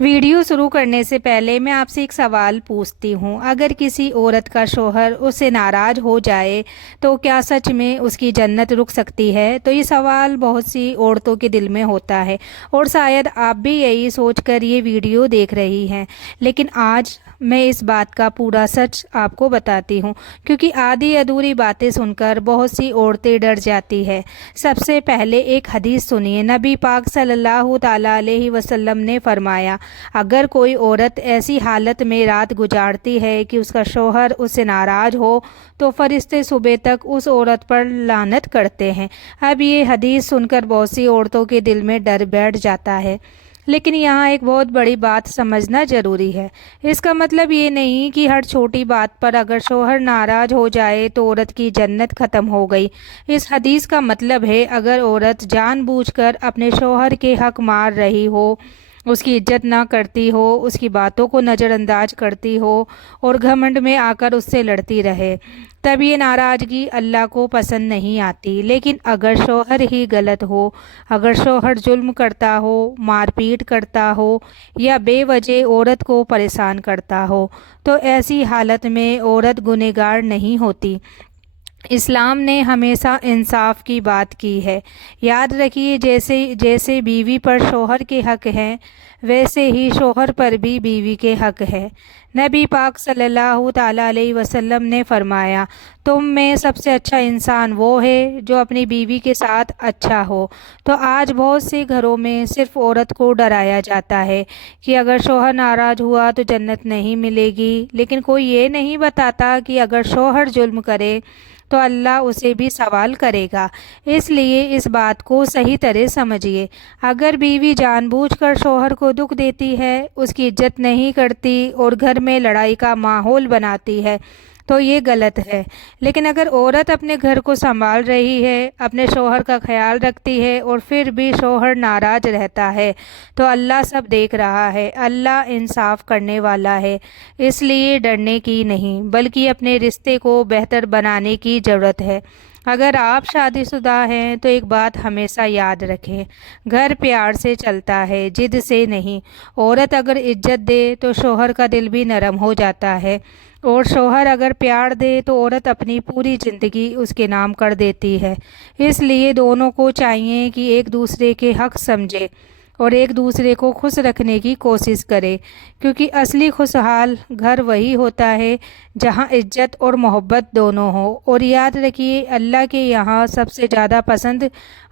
Video شروع کرنے سے پہلے میں آپ سے ایک سوال پوچھتی ہوں، اگر کسی عورت کا شوہر اس سے ناراض ہو جائے تو کیا سچ میں اس کی جنت رک سکتی ہے؟ تو یہ سوال بہت سی عورتوں کے دل میں ہوتا ہے اور شاید آپ بھی یہی سوچ کر یہ ویڈیو دیکھ رہی ہیں، لیکن آج میں اس بات کا پورا سچ آپ کو بتاتی ہوں، کیونکہ آدھی ادھوری باتیں سن کر بہت سی عورتیں ڈر جاتی ہے۔ سب سے پہلے ایک حدیث سنیے، نبی پاک صلی اللہ تعالیٰ علیہ وسلم نے فرمایا، اگر کوئی عورت ایسی حالت میں رات گزارتی ہے کہ اس کا شوہر اس سے ناراض ہو تو فرشتے صبح تک اس عورت پر لعنت کرتے ہیں۔ اب یہ حدیث سن کر بہت سی عورتوں کے دل میں ڈر بیٹھ جاتا ہے، لیکن یہاں ایک بہت بڑی بات سمجھنا ضروری ہے۔ اس کا مطلب یہ نہیں کہ ہر چھوٹی بات پر اگر شوہر ناراض ہو جائے تو عورت کی جنت ختم ہو گئی۔ اس حدیث کا مطلب ہے، اگر عورت جان بوجھ کر اپنے شوہر کے حق مار رہی ہو، اس کی عزت نہ کرتی ہو، اس کی باتوں کو نظر انداز کرتی ہو اور گھمنڈ میں آ کر اس سے لڑتی رہے، تب یہ ناراضگی اللہ کو پسند نہیں آتی۔ لیکن اگر شوہر ہی غلط ہو، اگر شوہر ظلم کرتا ہو، مار پیٹ کرتا ہو یا بے وجہ عورت کو پریشان کرتا ہو، تو ایسی حالت میں عورت گنہگار نہیں ہوتی۔ اسلام نے ہمیشہ انصاف کی بات کی ہے۔ یاد رکھیے، جیسے بیوی پر شوہر کے حق ہیں، ویسے ہی شوہر پر بھی بیوی کے حق ہے۔ نبی پاک صلی اللہ تعالیٰ علیہ وسلم نے فرمایا، تم میں سب سے اچھا انسان وہ ہے جو اپنی بیوی کے ساتھ اچھا ہو۔ تو آج بہت سے گھروں میں صرف عورت کو ڈرایا جاتا ہے کہ اگر شوہر ناراض ہوا تو جنت نہیں ملے گی، لیکن کوئی یہ نہیں بتاتا کہ اگر شوہر ظلم کرے تو اللہ اسے بھی سوال کرے گا۔ اس لیے اس بات کو صحیح طرح سمجھیے، اگر بیوی جان بوجھ کر شوہر کو دکھ دیتی ہے، اس کی عزت نہیں کرتی اور گھر میں لڑائی کا ماحول بناتی ہے تو یہ غلط ہے۔ لیکن اگر عورت اپنے گھر کو سنبھال رہی ہے، اپنے شوہر کا خیال رکھتی ہے اور پھر بھی شوہر ناراض رہتا ہے تو اللہ سب دیکھ رہا ہے، اللہ انصاف کرنے والا ہے۔ اس لیے ڈرنے کی نہیں بلکہ اپنے رشتے کو بہتر بنانے کی ضرورت ہے۔ اگر آپ شادی شدہ ہیں تو ایک بات ہمیشہ یاد رکھیں، گھر پیار سے چلتا ہے، ضد سے نہیں۔ عورت اگر عزت دے تو شوہر کا دل بھی نرم ہو جاتا ہے، اور شوہر اگر پیار دے تو عورت اپنی پوری زندگی اس کے نام کر دیتی ہے۔ اس لیے دونوں کو چاہیے کہ ایک دوسرے کے حق سمجھے اور ایک دوسرے کو خوش رکھنے کی کوشش کرے، کیونکہ اصلی خوشحال گھر وہی ہوتا ہے جہاں عزت اور محبت دونوں ہوں۔ اور یاد رکھیے، اللہ کے یہاں سب سے زیادہ پسند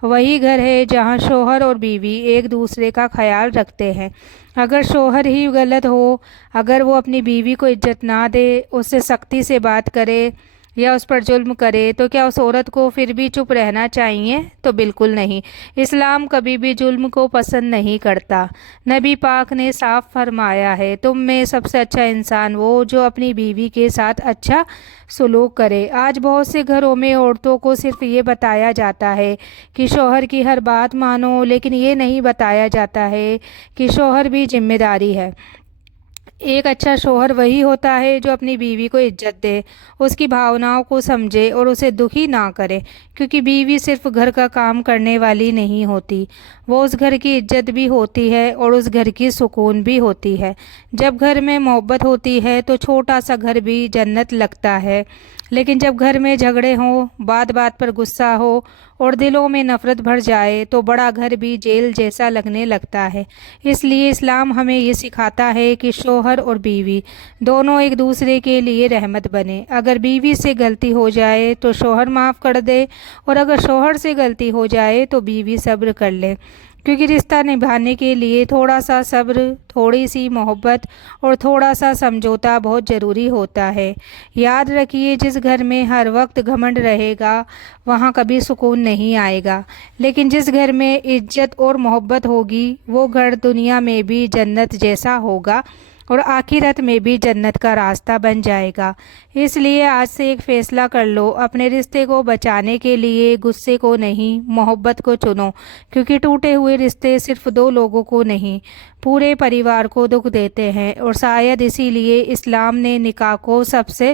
وہی گھر ہے جہاں شوہر اور بیوی ایک دوسرے کا خیال رکھتے ہیں۔ اگر شوہر ہی غلط ہو، اگر وہ اپنی بیوی کو عزت نہ دے، اس سے سختی سے بات کرے یا اس پر ظلم کرے، تو کیا اس عورت کو پھر بھی چپ رہنا چاہیے؟ تو بالکل نہیں۔ اسلام کبھی بھی ظلم کو پسند نہیں کرتا۔ نبی پاک نے صاف فرمایا ہے، تم میں سب سے اچھا انسان وہ جو اپنی بیوی کے ساتھ اچھا سلوک کرے۔ آج بہت سے گھروں میں عورتوں کو صرف یہ بتایا جاتا ہے کہ شوہر کی ہر بات مانو، لیکن یہ نہیں بتایا جاتا ہے کہ شوہر بھی ذمہ داری ہے۔ ایک اچھا شوہر وہی ہوتا ہے جو اپنی بیوی کو عزت دے، اس کی بھاوناؤں کو سمجھے اور اسے دکھی نہ کرے، کیونکہ بیوی صرف گھر کا کام کرنے والی نہیں ہوتی، وہ اس گھر کی عزت بھی ہوتی ہے اور اس گھر کی سکون بھی ہوتی ہے۔ جب گھر میں محبت ہوتی ہے تو چھوٹا سا گھر بھی جنت لگتا ہے، لیکن جب گھر میں جھگڑے ہوں، بات بات پر غصہ ہو اور دلوں میں نفرت بھر جائے تو بڑا گھر بھی جیل جیسا لگنے لگتا ہے۔ اس لیے اسلام ہمیں یہ سکھاتا ہے کہ شوہر اور بیوی دونوں ایک دوسرے کے لیے رحمت بنے۔ اگر بیوی سے غلطی ہو جائے تو شوہر معاف کر دے، اور اگر شوہر سے غلطی ہو جائے تو بیوی صبر کر لے، کیونکہ رشتہ نبھانے کے لیے تھوڑا سا صبر، تھوڑی سی محبت اور تھوڑا سا سمجھوتا بہت ضروری ہوتا ہے۔ یاد رکھیے، جس گھر میں ہر وقت گھمنڈ رہے گا وہاں کبھی سکون نہیں آئے گا، لیکن جس گھر میں عزت اور محبت ہوگی وہ گھر دنیا میں بھی جنت جیسا ہوگا اور آخرت میں بھی جنت کا راستہ بن جائے گا۔ اس لیے آج سے ایک فیصلہ کر لو، اپنے رشتے کو بچانے کے لیے غصے کو نہیں، محبت کو چنو، کیونکہ ٹوٹے ہوئے رشتے صرف دو لوگوں کو نہیں، پورے پریوار کو دکھ دیتے ہیں۔ اور شاید اسی لیے اسلام نے نکاح کو سب سے